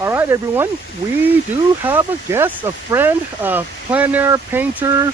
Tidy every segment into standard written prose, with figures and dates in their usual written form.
All right, everyone, we do have a guest, a friend, a Plein Air Painter,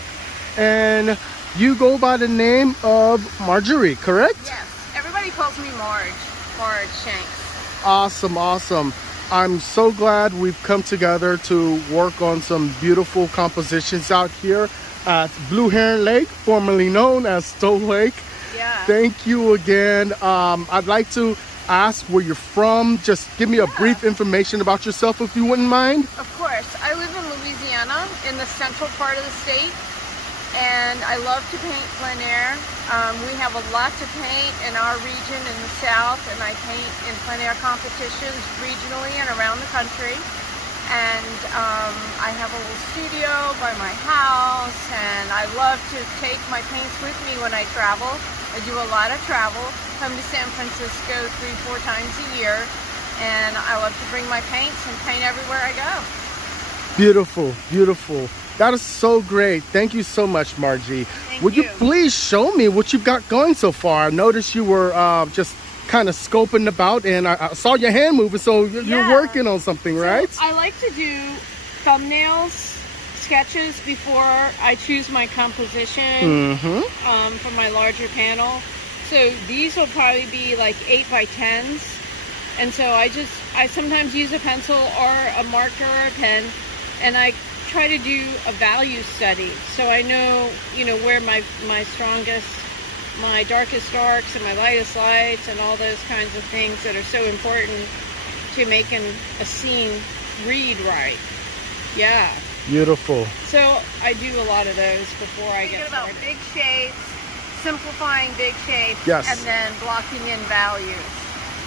and you go by the name of Marjorie, correct? Yes, everybody calls me Marge Shanks. Awesome, awesome. I'm so glad we've come together to work on some beautiful compositions out here at Blue Heron Lake, formerly known as Stow Lake. Yeah. Thank you again. I'd like to ask where you're from. Just give me a brief information about yourself if you wouldn't mind. Of course. I live in Louisiana in the central part of the state, and I love to paint plein air. We have a lot to paint in our region in the south, and I paint in plein air competitions regionally and around the country. And I have a little studio by my house, and I love to take my paints with me when I travel. I do a lot of travel, come to San Francisco 3-4 times a year, and I love to bring my paints and paint everywhere I go. Beautiful, beautiful. That is so great. Thank you so much, Margie. Would you please show me what you've got going so far? I noticed you were just kind of scoping about, and I saw your hand moving, so you're working on something, right? I like to do thumbnails, sketches before I choose my composition for my larger panel. So these will probably be like 8x10s, and so I sometimes use a pencil or a marker or a pen, and I try to do a value study so I know, where my strongest, my darkest darks and my lightest lights and all those kinds of things that are so important to making a scene read right. Yeah. Beautiful. So I do a lot of those before I get started. About big shapes, simplifying big shapes, and then blocking in values.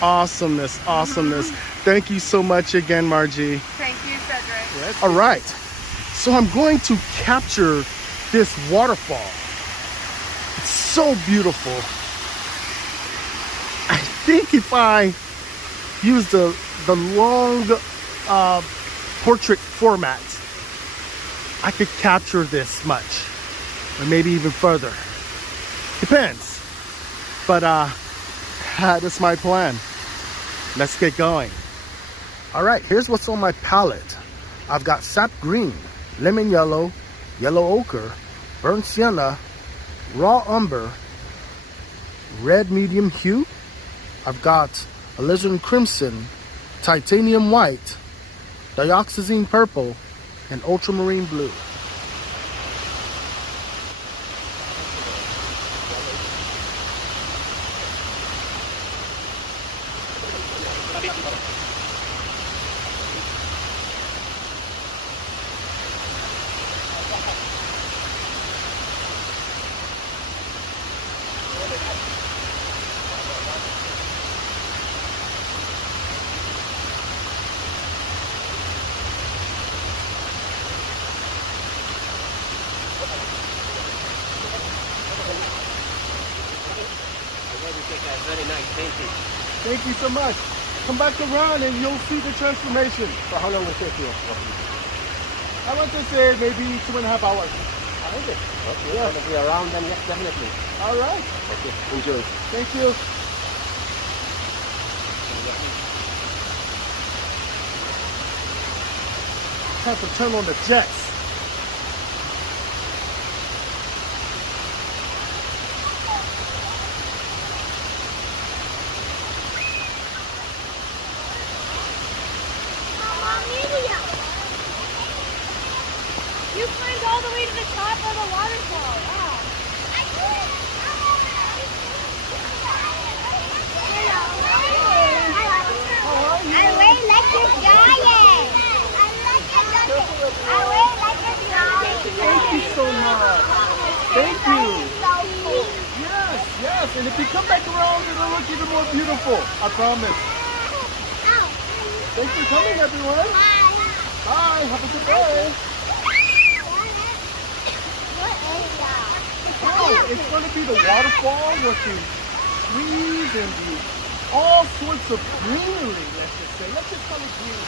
Awesomeness, awesomeness. Thank you so much again, Margie. Thank you, Cedric. Yes. All right. So I'm going to capture this waterfall. It's so beautiful. I think if I use the long portrait format, I could capture this much, or maybe even further. Depends. But that's my plan. Let's get going. All right, here's what's on my palette. I've got sap green, lemon yellow, yellow ochre, burnt sienna, raw umber, red medium hue. I've got alizarin crimson, titanium white, dioxazine purple, and ultramarine blue. Very nice painting. Thank you so much. Come back around and you'll see the transformation. So how long will it take you? I want to say maybe 2.5 hours. Okay. Okay. Yeah. If we are around, then yes, definitely. All right. Okay. Enjoy. Thank you. Time to turn on the jets. You climbed all the way to the top of the waterfall. Wow. I did. I really like this giant. I really like this giant. Thank you so much. Thank you. Yes, yes. And if you come back around, it'll look even more beautiful. I promise. Thanks for coming, everyone. Bye. Have a good day. Oh, it's going to be the waterfall with the trees and all sorts of greenery, let's just say. Let's just call it greenery.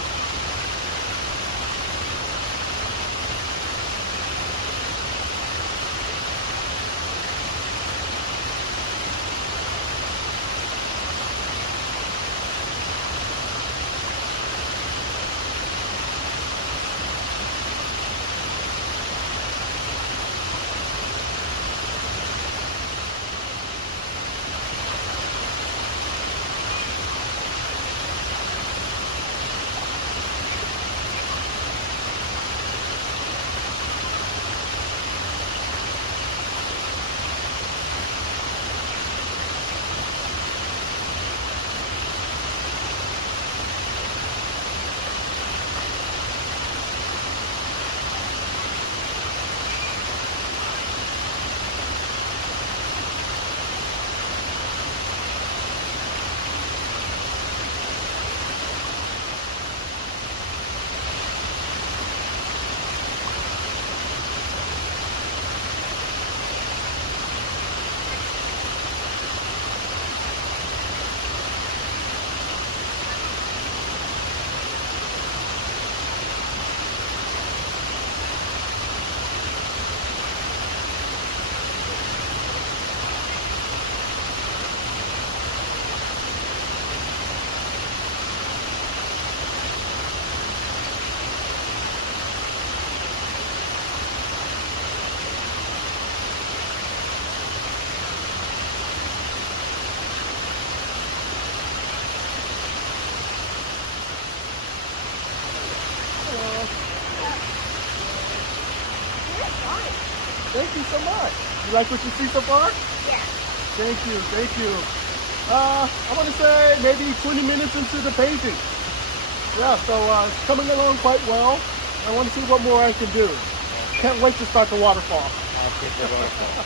Thank you so much. You like what you see so far? Yeah. Thank you, thank you. I want to say maybe 20 minutes into the painting. Yeah, so it's coming along quite well. I want to see what more I can do. Can't wait to start the waterfall. I'll take the waterfall.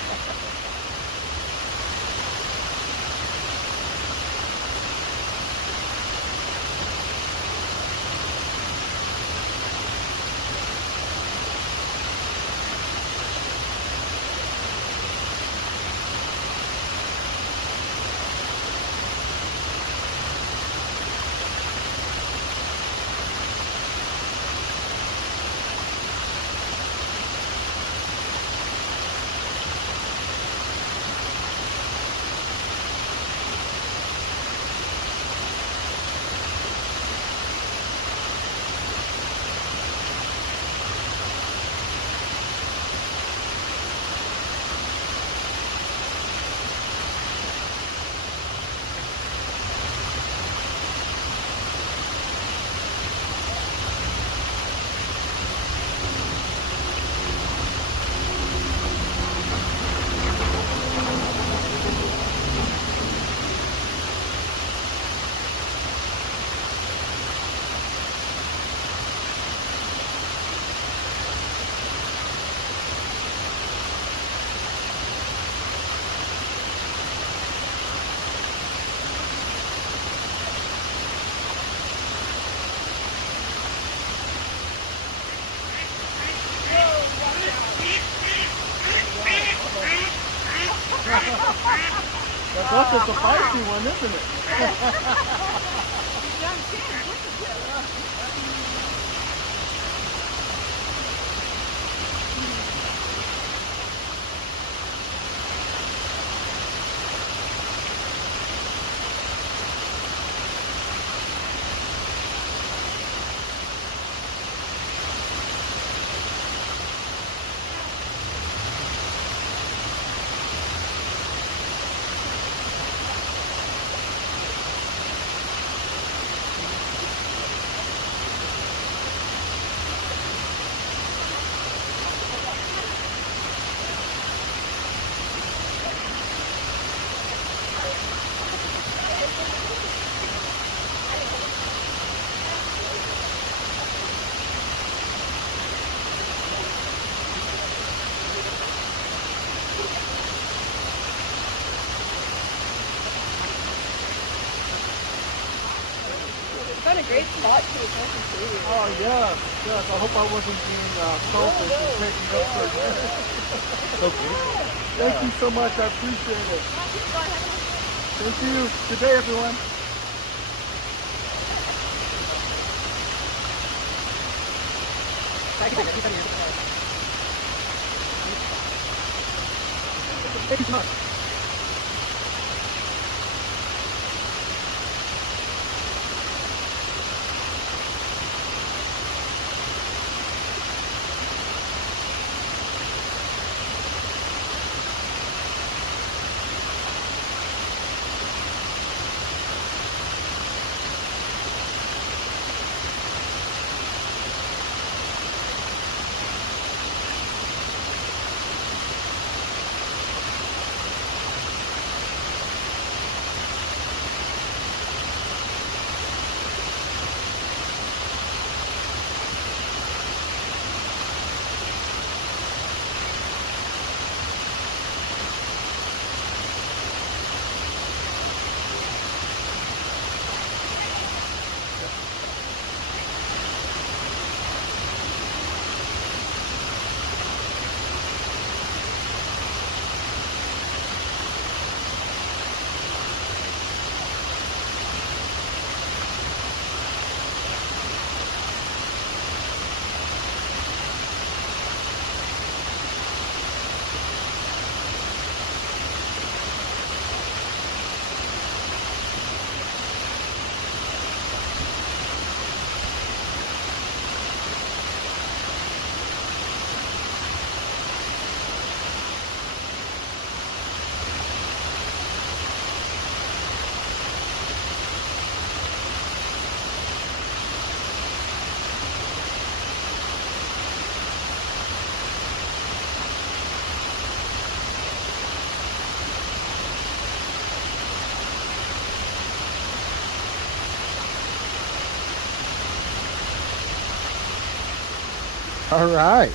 That's just a spicy one, isn't it? Found a great spot to the concentrated. Oh, yes, yes. I hope I wasn't being selfish and taking up for you. So beautiful. Thank you so much. I appreciate it. Thank you. Good day, everyone. Thank you so much. All right,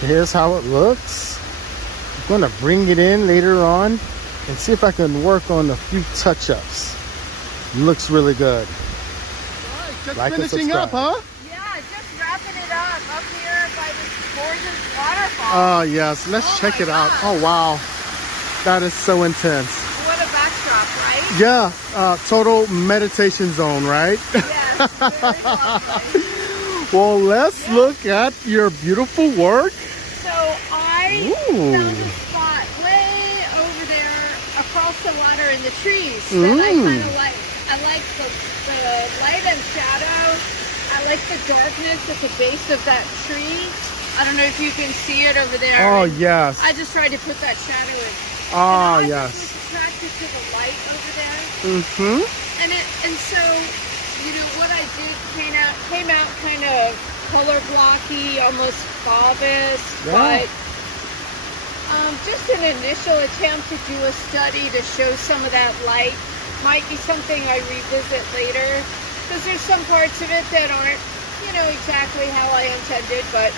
here's how it looks. I'm gonna bring it in later on and see if I can work on a few touch-ups. Looks really good. All right, just Like and finishing up, subscribe. huh? Yeah, just wrapping it up here by this gorgeous waterfall. Oh yes, let's Oh check my it out. gosh. Oh wow, that is so intense. What a backdrop, right? Yeah, total meditation zone, right? Yes, very lovely. Well, let's look at your beautiful work. So I Ooh. found a spot way over there across the water in the trees that I kind of like. I like the light and shadow. I like the darkness at the base of that tree. I don't know if you can see it over there. Oh And yes. I just tried to put that shadow in. Oh and I yes. just was attracted to the light over there. Mm-hmm. And so, you know, what I did came out kind of color blocky, almost faubist, Yeah. but just an initial attempt to do a study to show some of that light. Might be something I revisit later, because there's some parts of it that aren't, you know, exactly how I intended, but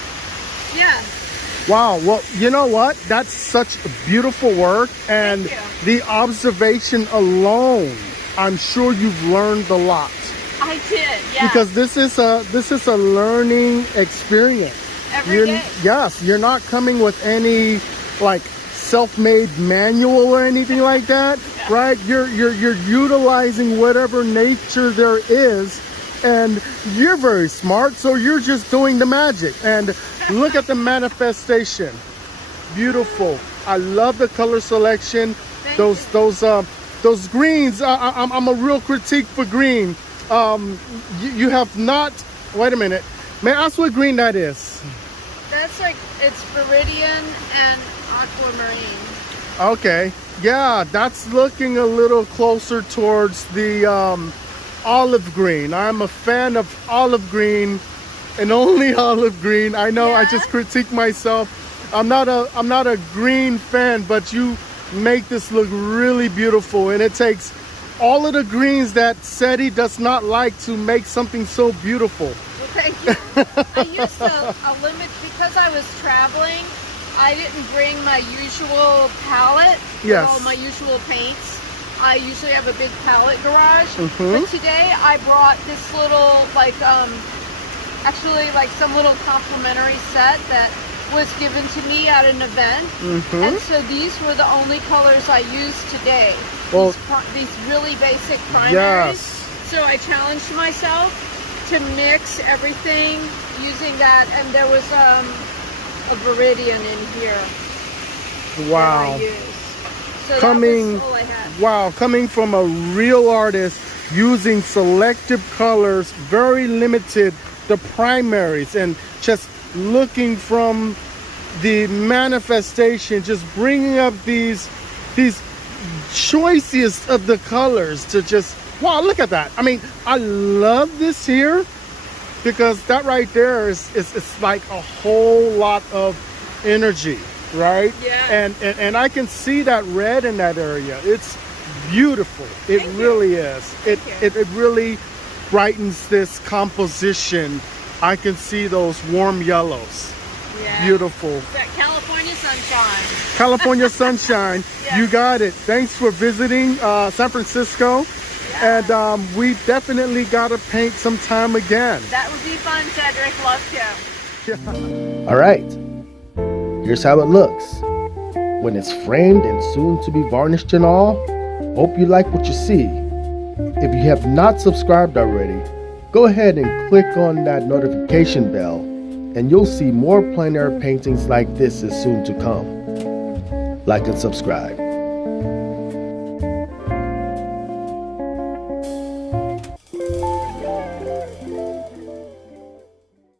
yeah. Wow. Well, you know what? That's such beautiful work, and Thank the observation alone, I'm sure you've learned a lot. I did, yeah. Because this is a learning experience. Every day. Yes, you're not coming with any like self-made manual or anything like that, right? You're utilizing whatever nature there is, and you're very smart, so you're just doing the magic. And look at the manifestation. Beautiful. I love the color selection. Thank Those greens. I'm a real critique for green. You have not. Wait a minute. May I ask what green that is? That's like, it's viridian and aquamarine. Okay. Yeah, that's looking a little closer towards the olive green. I'm a fan of olive green and only olive green. I know I Yeah. just critique myself. I'm not a green fan, but you make this look really beautiful, and it takes all of the greens that Cedric does not like to make something so beautiful. Well, thank you. I used a limit because I was traveling. I didn't bring my usual palette Yes. with all my usual paints. I usually have a big palette garage, Mhm. but today I brought this little, like, actually like some little complimentary set that was given to me at an event. Mhm. And so these were the only colors I used today. Well- These really basic primaries. Yes. So I challenged myself to mix everything using that, and there was a viridian in here that Wow. I used. So Coming- that was all I had. Wow, coming from a real artist, using selective colors, very limited, the primaries, and just looking from the manifestation, just bringing up these choicest of the colors to just, wow, look at that. I mean, I love this here because that right there is like a whole lot of energy, right? Yeah. And I can see that red in that area. It's beautiful. It Thank you. really is. It Thank it really brightens this composition. I can see those warm yellows. Yeah. Beautiful. That California sunshine. California sunshine. Yeah. You got it. Thanks for visiting San Francisco. Yeah. And we definitely got to paint sometime again. That would be fun, Cedric. Love to. All right, here's how it looks when it's framed and soon to be varnished and all. Hope you like what you see. If you have not subscribed already, go ahead and click on that notification bell, and you'll see more plein air paintings like this is soon to come. Like and subscribe.